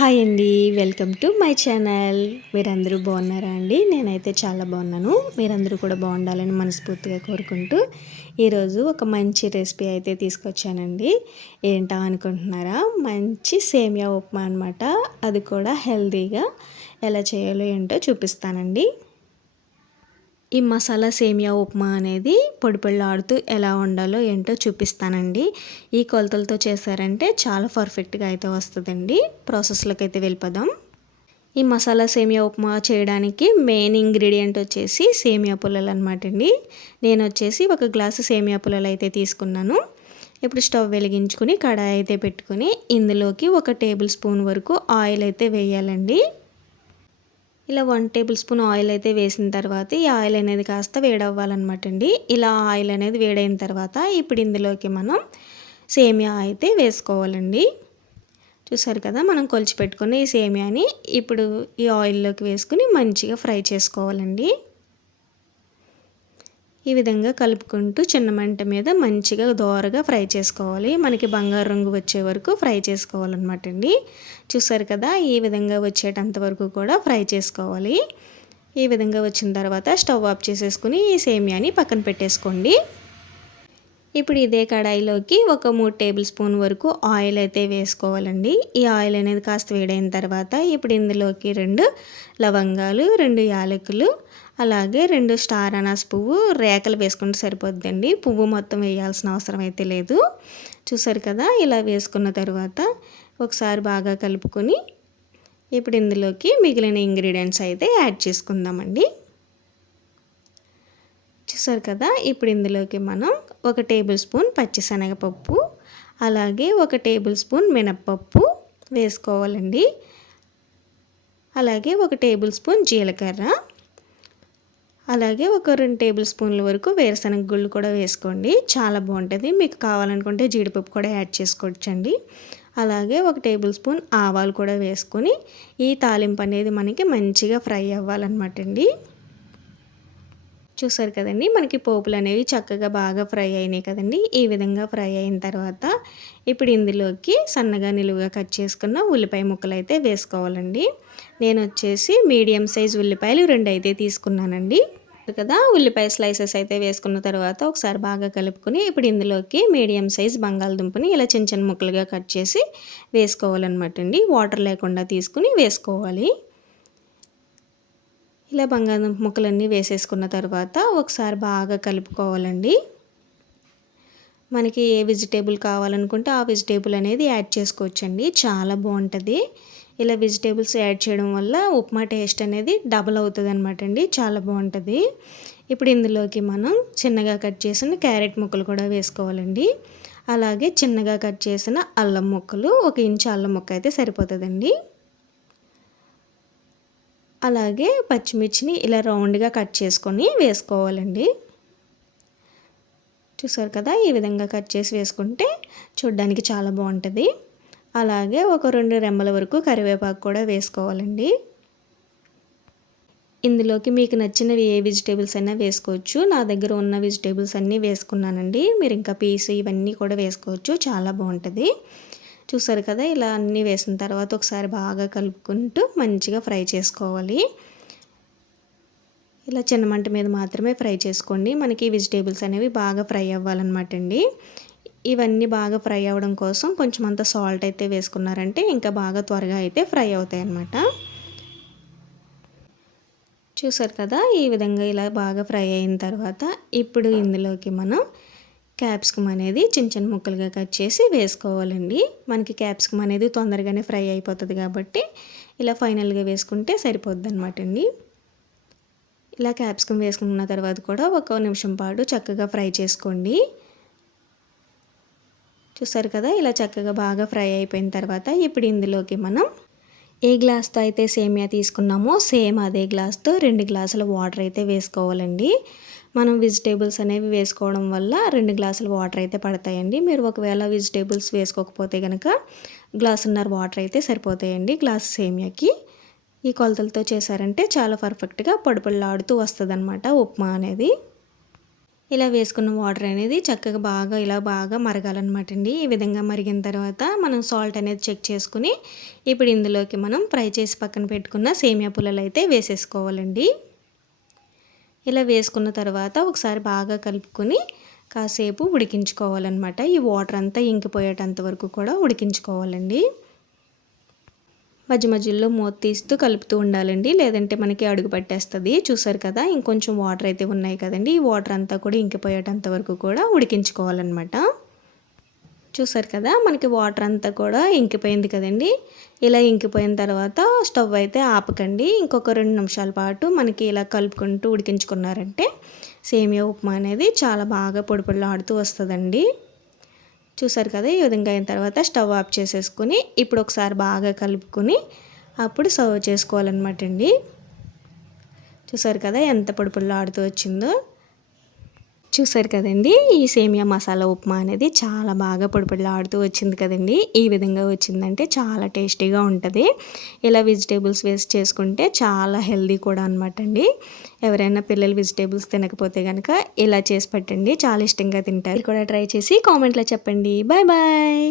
Hi అండి, welcome to my channel. మీరందరూ బాగున్నారా అండి? నేనైతే చాలా బాగున్నాను. మీరందరూ కూడా బాగుండాలని మనస్ఫూర్తిగా కోరుకుంటూ ఈరోజు ఒక మంచి రెసిపీ అయితే తీసుకొచ్చానండి. ఏంటా అనుకుంటున్నారా? మంచి సేమియా ఉప్మా అనమాట. అది కూడా హెల్తీగా ఎలా చేయాలో ఏంటో చూపిస్తానండి. ఈ మసాలా సేమియా ఉప్మా అనేది పొడి పొడిలాడుతూ ఎలా వండాలో ఏంటో చూపిస్తానండి. ఈ కొలతలతో చేశారంటే చాలా పర్ఫెక్ట్గా అయితే వస్తుందండి. ప్రాసెస్లోకి అయితే వెళ్ళిపోదాం. ఈ మసాలా సేమియా ఉప్మా చేయడానికి మెయిన్ ఇంగ్రీడియంట్ వచ్చేసి సేమియా పుల్లలు అనమాట అండి. నేను వచ్చేసి ఒక గ్లాసు సేమియా పుల్లలు అయితే తీసుకున్నాను. ఇప్పుడు స్టవ్ వెలిగించుకుని కడాయి అయితే పెట్టుకుని ఇందులోకి 1 టేబుల్ స్పూన్ వరకు ఆయిల్ అయితే వేయాలండి. ఇలా 1 టేబుల్ స్పూన్ ఆయిల్ అయితే వేసిన తర్వాత ఈ ఆయిల్ అనేది కాస్త వేడవ్వాలన్నమాట అండి. ఇలా ఆయిల్ అనేది వేడైన తర్వాత ఇప్పుడు ఇందులోకి మనం సేమియా అయితే వేసుకోవాలండి. చూసారు కదా, మనం కొలిచి పెట్టుకున్న ఈ సేమియాని ఇప్పుడు ఈ ఆయిల్లోకి వేసుకుని మంచిగా ఫ్రై చేసుకోవాలండి. ఈ విధంగా కలుపుకుంటూ చిన్న మంట మీద మంచిగా దోరగా ఫ్రై చేసుకోవాలి. మనకి బంగారు రంగు వచ్చే వరకు ఫ్రై చేసుకోవాలన్నమాట అండి. చూసారు కదా, ఈ విధంగా వచ్చేటంత వరకు కూడా ఫ్రై చేసుకోవాలి. ఈ విధంగా వచ్చిన తర్వాత స్టవ్ ఆఫ్ చేసేసుకుని ఈ సేమియాని పక్కన పెట్టేసుకోండి. ఇప్పుడు ఇదే కడాయిలోకి ఒక 3 టేబుల్ స్పూన్ వరకు ఆయిల్ అయితే వేసుకోవాలండి. ఈ ఆయిల్ అనేది కాస్త వేడైన తర్వాత ఇప్పుడు ఇందులోకి 2 లవంగాలు, 2 యాలకులు, అలాగే 2 స్టార్ అనాస్ పువ్వు రేకలు వేసుకుంటే సరిపోద్దండి. పువ్వు మొత్తం వేయాల్సిన అవసరం అయితే లేదు. చూసారు కదా, ఇలా వేసుకున్న తర్వాత ఒకసారి బాగా కలుపుకొని ఇప్పుడు ఇందులోకి మిగిలిన ఇంగ్రీడియంట్స్ అయితే యాడ్ చేసుకుందామండి. చూసారు కదా, ఇప్పుడు ఇందులోకి మనం 1 టేబుల్ స్పూన్ పచ్చిశనగపప్పు, అలాగే 1 టేబుల్ స్పూన్ మినప్పప్పు వేసుకోవాలండి. అలాగే 1 టేబుల్ స్పూన్ జీలకర్ర, అలాగే ఒక 2 టేబుల్ స్పూన్ల వరకు వేరుశనగ గుళ్ళు కూడా వేసుకోండి. చాలా బాగుంటుంది. మీకు కావాలనుకుంటే జీడిపప్పు కూడా యాడ్ చేసుకోవచ్చండి. అలాగే 1 టేబుల్ స్పూన్ ఆవాలు కూడా వేసుకొని ఈ తాలింపు అనేది మనకి మంచిగా ఫ్రై అవ్వాలన్నమాట అండి. చూసారు కదండి, మనకి పోపులు అనేవి చక్కగా బాగా ఫ్రై అయినాయి కదండి. ఈ విధంగా ఫ్రై అయిన తర్వాత ఇప్పుడు ఇందులోకి సన్నగా నిలువుగా కట్ చేసుకున్న ఉల్లిపాయ ముక్కలు అయితే వేసుకోవాలండి. నేను వచ్చేసి మీడియం సైజ్ ఉల్లిపాయలు 2 అయితే తీసుకున్నానండి కదా. ఉల్లిపాయ స్లైసెస్ అయితే వేసుకున్న తర్వాత ఒకసారి బాగా కలుపుకొని ఇప్పుడు ఇందులోకి మీడియం సైజ్ బంగాళదుంపని ఇలా చిన్న చిన్న ముక్కలుగా కట్ చేసి వేసుకోవాలన్నమాట అండి. వాటర్ లేకుండా తీసుకుని వేసుకోవాలి. ఇలా బంగాళదుంప ముక్కలన్నీ వేసేసుకున్న తర్వాత ఒకసారి బాగా కలుపుకోవాలండి. మనకి ఏ వెజిటేబుల్ కావాలనుకుంటే ఆ వెజిటేబుల్ అనేది యాడ్ చేసుకోవచ్చండి. చాలా బాగుంటుంది. ఇలా వెజిటేబుల్స్ యాడ్ చేయడం వల్ల ఉప్మా టేస్ట్ అనేది డబల్ అవుతుంది అనమాట అండి. చాలా బాగుంటుంది. ఇప్పుడు ఇందులోకి మనం చిన్నగా కట్ చేసిన క్యారెట్ ముక్కలు కూడా వేసుకోవాలండి. అలాగే చిన్నగా కట్ చేసిన అల్లం ముక్కలు, 1 ఇంచు అల్లం ముక్క అయితే సరిపోతుందండి. అలాగే పచ్చిమిర్చిని ఇలా రౌండ్గా కట్ చేసుకొని వేసుకోవాలండి. చూసారు కదా, ఈ విధంగా కట్ చేసి వేసుకుంటే చూడడానికి చాలా బాగుంటుంది. అలాగే ఒక 2 రెమ్మల వరకు కరివేపాకు కూడా వేసుకోవాలండి. ఇందులోకి మీకు నచ్చినవి ఏ వెజిటేబుల్స్ అయినా వేసుకోవచ్చు. నా దగ్గర ఉన్న వెజిటేబుల్స్ అన్నీ వేసుకున్నానండి. మీరు ఇంకా పీస్ ఇవన్నీ కూడా వేసుకోవచ్చు. చాలా బాగుంటుంది. చూసారు కదా, ఇలా అన్నీ వేసిన తర్వాత ఒకసారి బాగా కలుపుకుంటూ మంచిగా ఫ్రై చేసుకోవాలి. ఇలా చిన్న మంట మీద మాత్రమే ఫ్రై చేసుకోండి. మనకి వెజిటేబుల్స్ అనేవి బాగా ఫ్రై అవ్వాలన్నమాట అండి. ఇవన్నీ బాగా ఫ్రై అవ్వడం కోసం కొంచెం అంత సాల్ట్ అయితే వేసుకున్నారంటే ఇంకా బాగా త్వరగా అయితే ఫ్రై అవుతాయి అన్నమాట. చూసారు కదా, ఈ విధంగా ఇలా బాగా ఫ్రై అయిన తర్వాత ఇప్పుడు ఇందులోకి మనం క్యాప్సికమ్ అనేది చిన్న చిన్న ముక్కలుగా కట్ చేసి వేసుకోవాలండి. మనకి క్యాప్సికమ్ అనేది తొందరగానే ఫ్రై అయిపోతుంది కాబట్టి ఇలా ఫైనల్గా వేసుకుంటే సరిపోద్ది అనమాట అండి. ఇలా క్యాప్సికమ్ వేసుకున్న తర్వాత కూడా 1 నిమిషం పాటు చక్కగా ఫ్రై చేసుకోండి. చూసారు కదా, ఇలా చక్కగా బాగా ఫ్రై అయిపోయిన తర్వాత ఇప్పుడు ఇందులోకి మనం ఏ గ్లాస్తో అయితే సేమియా తీసుకున్నామో సేమ్ అదే గ్లాస్తో 2 గ్లాసుల వాటర్ అయితే వేసుకోవాలండి. మనం వెజిటేబుల్స్ అనేవి వేసుకోవడం వల్ల 2 గ్లాసుల వాటర్ అయితే పడతాయండి. మీరు ఒకవేళ వెజిటేబుల్స్ వేసుకోకపోతే కనుక 1.5 గ్లాసున్నర వాటర్ అయితే సరిపోతాయండి గ్లాస్ సేమియాకి. ఈ కొలతలతో చేశారంటే చాలా పర్ఫెక్ట్గా పొడి పొడిలాడుతూ వస్తుందన్నమాట ఉప్మా అనేది. ఇలా వేసుకున్న వాటర్ అనేది చక్కగా బాగా ఇలా బాగా మరగాలన్నమాట అండి. ఈ విధంగా మరిగిన తర్వాత మనం సాల్ట్ అనేది చెక్ చేసుకుని ఇప్పుడు ఇందులోకి మనం ఫ్రై చేసి పక్కన పెట్టుకున్న సేమియా పుల్లలు అయితే వేసేసుకోవాలండి. ఇలా వేసుకున్న తర్వాత ఒకసారి బాగా కలుపుకొని కాసేపు ఉడికించుకోవాలన్నమాట. ఈ వాటర్ అంతా ఇంకిపోయేటంత వరకు కూడా ఉడికించుకోవాలండి. మధ్య మధ్యలో మూత తీస్తూ కలుపుతూ ఉండాలండి, లేదంటే మనకి అడుగు పట్టేస్తుంది. చూసారు కదా, ఇంకొంచెం వాటర్ అయితే ఉన్నాయి కదండి, ఈ వాటర్ అంతా కూడా ఇంకిపోయేటంత వరకు కూడా ఉడికించుకోవాలన్నమాట. చూసారు కదా, మనకి వాటర్ అంతా కూడా ఇంకిపోయింది కదండి. ఇలా ఇంకిపోయిన తర్వాత స్టవ్ అయితే ఆపకండి. ఇంకొక 2 నిమిషాల పాటు మనకి ఇలా కలుపుకుంటూ ఉడికించుకున్నారంటే సేమియా ఉప్మా అనేది చాలా బాగా పొడి పొడిలాడుతూ వస్తుందండి. చూసారు కదా, ఈ విధంగా అయిన తర్వాత స్టవ్ ఆఫ్ చేసేసుకుని ఇప్పుడు ఒకసారి బాగా కలుపుకొని అప్పుడు సర్వ్ చేసుకోవాలన్నమాట అండి. చూసారు కదా ఎంత పొడి పొడిలాడుతూ వచ్చిందో. చూసారు కదండి, ఈ సేమియా మసాలా ఉప్మా అనేది చాలా బాగా పొడి పొడిలాడుతూ వచ్చింది కదండి. ఈ విధంగా వచ్చిందంటే చాలా టేస్టీగా ఉంటుంది. ఇలా వెజిటేబుల్స్ వేసి చేసుకుంటే చాలా హెల్దీ కూడా అనమాట అండి. ఎవరైనా పిల్లలు వెజిటేబుల్స్ తినకపోతే కనుక ఇలా చేసి పెట్టండి, చాలా ఇష్టంగా తింటారు. కూడా ట్రై చేసి కామెంట్లో చెప్పండి. Bye bye.